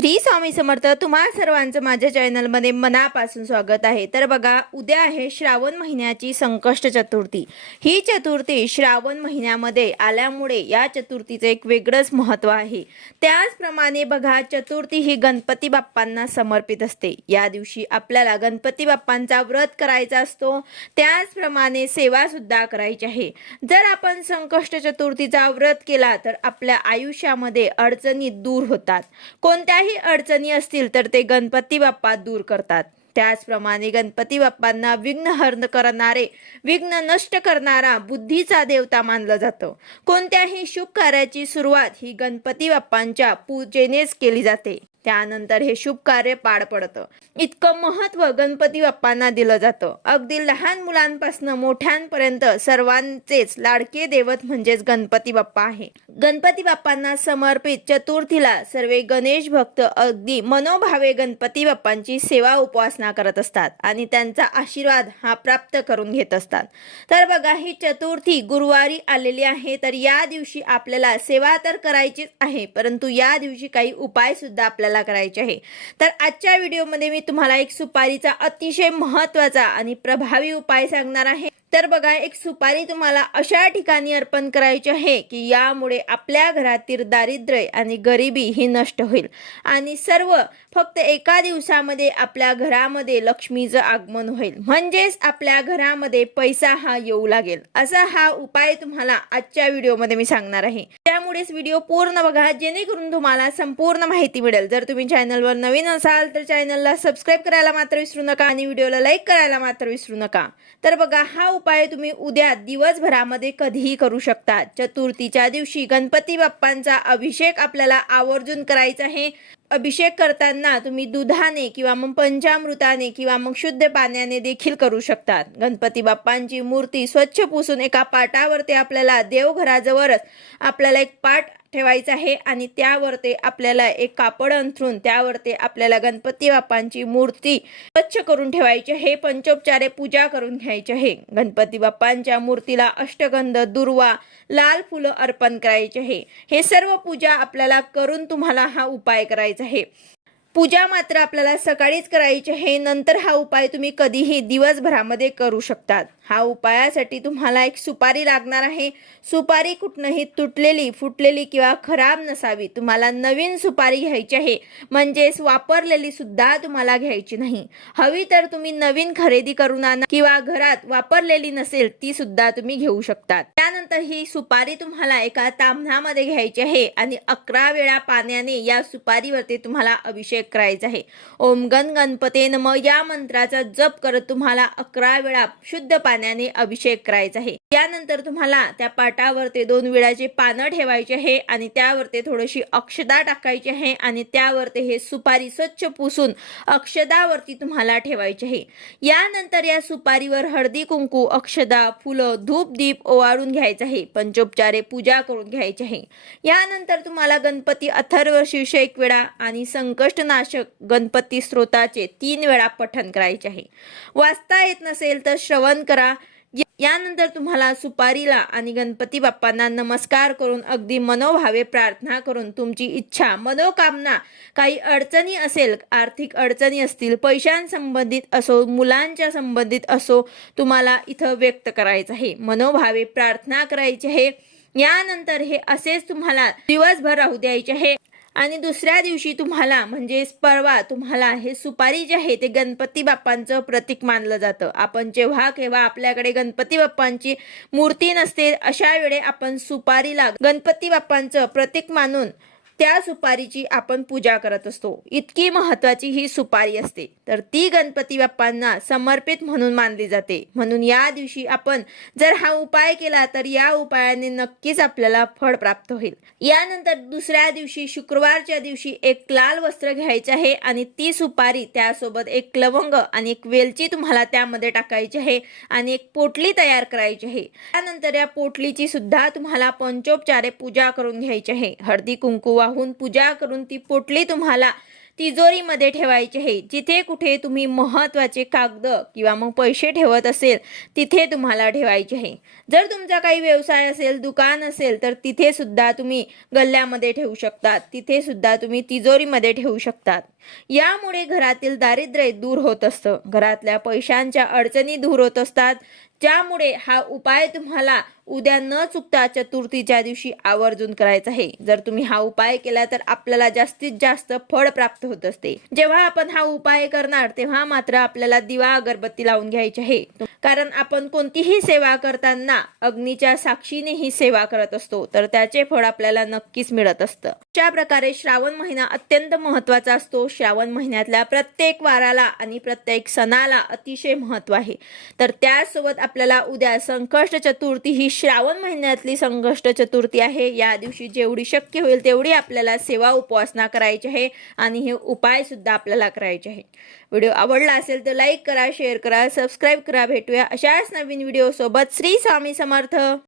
श्री स्वामी समर्थ तुम्हा सर्वांचं माझ्या चॅनलमध्ये मनापासून स्वागत आहे. तर बघा उद्या आहे श्रावण महिन्याची संकष्ट चतुर्थी. ही चतुर्थी श्रावण महिन्यामध्ये आल्यामुळे या चतुर्थीचं एक वेगळंच महत्त्व आहे. त्याचप्रमाणे बघा चतुर्थी ही गणपती बाप्पांना समर्पित असते. या दिवशी आपल्याला गणपती बाप्पांचा व्रत करायचा असतो. त्याचप्रमाणे सेवासुद्धा करायची आहे. जर आपण संकष्ट चतुर्थीचा व्रत केला तर आपल्या आयुष्यामध्ये अडचणी दूर होतात. कोणत्याही अडचणी असतील तर ते गणपती बाप्पा दूर करतात. त्याचप्रमाणे गणपती बाप्पांना विघ्न विघ्नहर्न करणारे विघ्न नष्ट करणारा बुद्धीचा देवता मानलं जातं. कोणत्याही शुभ कार्याची सुरुवात ही गणपती बाप्पांच्या पूजेनेच केली जाते. त्यानंतर हे शुभ कार्य पार पडतं. इतकं महत्त्व गणपती बाप्पांना दिलं जातं. अगदी लहान मुलांपासून मोठ्यांपर्यंत सर्वांचेच लाडके दैवत म्हणजेच गणपती बाप्पा आहे. गणपती बाप्पांना समर्पित चतुर्थीला सर्व गणेश भक्त अगदी मनोभावे गणपती बाप्पांची सेवा उपासना करत असतात आणि त्यांचा आशीर्वाद हा प्राप्त करून घेत असतात. तर बघा ही चतुर्थी गुरुवारी आलेली आहे तर या दिवशी आपल्याला सेवा तर करायचीच आहे परंतु या दिवशी काही उपाय सुद्धा आपल्याला करायचे आहे. तर आजच्या व्हिडिओमध्ये मी तुम्हाला एक सुपारीचा अतिशय महत्त्वाचा आणि प्रभावी उपाय सांगणार आहे. तर बघा एक सुपारी तुम्हाला अशा ठिकाणी अर्पण करायची आहे की यामुळे आपल्या घरातील दारिद्र्य आणि गरिबी ही नष्ट होईल. आणि सर्व फक्त एका दिवसामध्ये आपल्या घरामध्ये लक्ष्मीचं आगमन होईल. म्हणजेच आपल्या घरामध्ये पैसा हा येऊ लागेल. असा हा उपाय तुम्हाला आजच्या व्हिडिओमध्ये मी सांगणार आहे. त्यामुळेच व्हिडिओ पूर्ण बघा जेणेकरून तुम्हाला संपूर्ण माहिती मिळेल. जर तुम्ही चॅनलवर नवीन असाल तर चॅनलला सबस्क्राईब करायला मात्र विसरू नका आणि व्हिडिओला लाईक करायला मात्र विसरू नका. तर बघा हा उपाय तुम्ही उद्या दिवसभरामध्ये कधीही करू शकता. चतुर्थीच्या दिवशी गणपती बाप्पांचा अभिषेक आपल्याला आवर्जून करायचा आहे. अभिषेक करताना तुम्ही दुधाने किंवा मग पंचामृताने किंवा मग शुद्ध पाण्याने देखील करू शकतात गणपती बाप्पांची मूर्ती स्वच्छ पुसून एका पाटावरती आपल्याला देवघराजवळच आपल्याला एक पाट ठेवायचं आहे आणि त्यावर ते आपल्याला एक कापड अंथरून त्यावर ते आपल्याला गणपती बाप्पांची मूर्ती स्वच्छ करून ठेवायची आहे. पंचोपचारे पूजा करून घ्यायची आहे. गणपती बाप्पांच्या मूर्तीला अष्टगंध दुर्वा लाल फुलं अर्पण करायचे आहे. हे सर्व पूजा आपल्याला करून तुम्हाला हा उपाय करायचा आहे. पूजा मात्र आपल्याला सकाळीच करायची आहे. नंतर हा उपाय तुम्ही कधीही दिवसभरामध्ये करू शकतात. हा उपायासाठी तुम्हाला एक सुपारी लागणार आहे. सुपारी कुठनंही तुटलेली फुटलेली किंवा खराब नसावी. तुम्हाला नवीन सुपारी घ्यायची आहे. म्हणजेच वापरलेली सुद्धा तुम्हाला घ्यायची नाही. हवी तर तुम्ही नवीन खरेदी करून आणा किंवा घरात वापरलेली नसेल ती सुद्धा तुम्ही घेऊ शकतात. त्यानंतर ही सुपारी तुम्हाला एका तामणामध्ये घ्यायची आहे आणि अकरा वेळा पाण्याने या सुपारीवरती तुम्हाला अभिषेक करायचा आहे. ओम गण गणपते नम. या मंत्राचा जप करत तुम्हाला अकरा वेळा शुद्ध पाण्याने अभिषेक करायचा आहे. त्यानंतर तुम्हाला त्या पाटावर ते दोन विळाचे पानं ठेवायचे आहे आणि त्यावर ते थोडीशी अक्षदा टाकायची आहे आणि त्यावर ते हे सुपारी स्वच्छ पुसून अक्षदावरती तुम्हाला ठेवायचे आहे. यानंतर या सुपारीवर हळदी कुंकू अक्षदा फुलं धूप दीप ओवाळून घ्यायचं आहे. पंचोपचारे पूजा करून घ्यायची आहे. यानंतर तुम्हाला गणपती अथर्व शीर्ष एक वेळा आणि संकष्ट संकष्टनाशक गणपती स्त्रोताचे तीन वेळा पठन करायचे आहे. वाचता येत नसेल तर श्रवण करा. या- यानंतर तुम्हाला सुपारीला आणि गणपती बाप्पांना नमस्कार करून अगदी मनोभावे प्रार्थना करून तुमची इच्छा मनोकामना काही अडचणी असेल आर्थिक अडचणी असतील पैशांसंबंधित असो मुलांच्या संबंधित असो तुम्हाला इथं व्यक्त करायचं आहे. मनोभावे प्रार्थना करायची आहे. यानंतर हे असेच तुम्हाला दिवसभर राहू द्यायचे आहे. आणि दुसऱ्या दिवशी तुम्हाला म्हणजे परवा तुम्हाला हे सुपारी जे आहे ते गणपती बाप्पांचं प्रतीक मानलं जातं. आपण जेव्हा केव्हा आपल्याकडे गणपती बाप्पांची मूर्ती नसते अशा वेळे आपण सुपारीला गणपती बाप्पांचं प्रतीक मानून त्या सुपारीची आपण पूजा करत असतो. इतकी महत्वाची ही सुपारी असते. तर ती गणपती बाप्पांना समर्पित म्हणून मानली जाते. म्हणून या दिवशी आपण जर हा उपाय केला तर या उपायाने नक्कीच आपल्याला फळ प्राप्त होईल. यानंतर दुसऱ्या दिवशी शुक्रवारच्या दिवशी एक लाल वस्त्र घ्यायचे आहे आणि ती सुपारी त्यासोबत एक लवंग आणि एक वेलची तुम्हाला त्यामध्ये टाकायची आहे आणि एक पोटली तयार करायची आहे. त्यानंतर या पोटलीची सुद्धा तुम्हाला पंचोपचारे पूजा करून घ्यायची आहे. हळदी कुंकू वाहून पूजा करून ती पोटली तुम्हाला तिजोरीमध्ये ठेवायची आहे. जिथे कुठे तुम्ही महत्त्वाचे कागद किंवा मग पैसे ठेवत असेल तिथे तुम्हाला ठेवायचे आहे. जर तुमचा काही व्यवसाय असेल दुकान असेल तर तिथे सुद्धा तुम्ही गल्ल्यामध्ये ठेवू शकतात. तिथे सुद्धा तुम्ही तिजोरीमध्ये ठेवू शकतात. यामुळे घरातील दारिद्र्य दूर होत असतं. घरातल्या पैशांच्या अडचणी दूर होत असतात. ज्यामुळे हा उपाय तुम्हाला उद्या न चुकता चतुर्थीच्या दिवशी आवर्जून करायचा आहे. जर तुम्ही हा उपाय केला तर आपल्याला जास्तीत जास्त फळ प्राप्त होत असते. जेव्हा आपण हा उपाय करणार तेव्हा मात्र आपल्याला दिवा अगरबत्ती लावून घ्यायची आहे. कारण आपण कोणतीही सेवा करताना अग्नीच्या साक्षीने ही सेवा करत असतो तर त्याचे फळ आपल्याला नक्कीच मिळत असतं. अशा प्रकारे श्रावण महिना अत्यंत महत्त्वाचा असतो. श्रावण महिन्यातल्या प्रत्येक वाराला आणि प्रत्येक सणाला अतिशय महत्त्व आहे. तर त्यासोबत आपल्याला उद्या संकष्ट चतुर्थी ही श्रावण महिन्यातली संकष्ट चतुर्थी आहे. या दिवशी जेवढी शक्य होईल तेवढी आपल्याला सेवा उपासना करायची आहे आणि हे उपायसुद्धा आपल्याला करायचे आहे व्हिडिओ आवडला असेल तर लाईक करा शेअर करा सबस्क्राईब करा भेटूया अशाच नवीन व्हिडिओसोबत. श्री स्वामी समर्थ.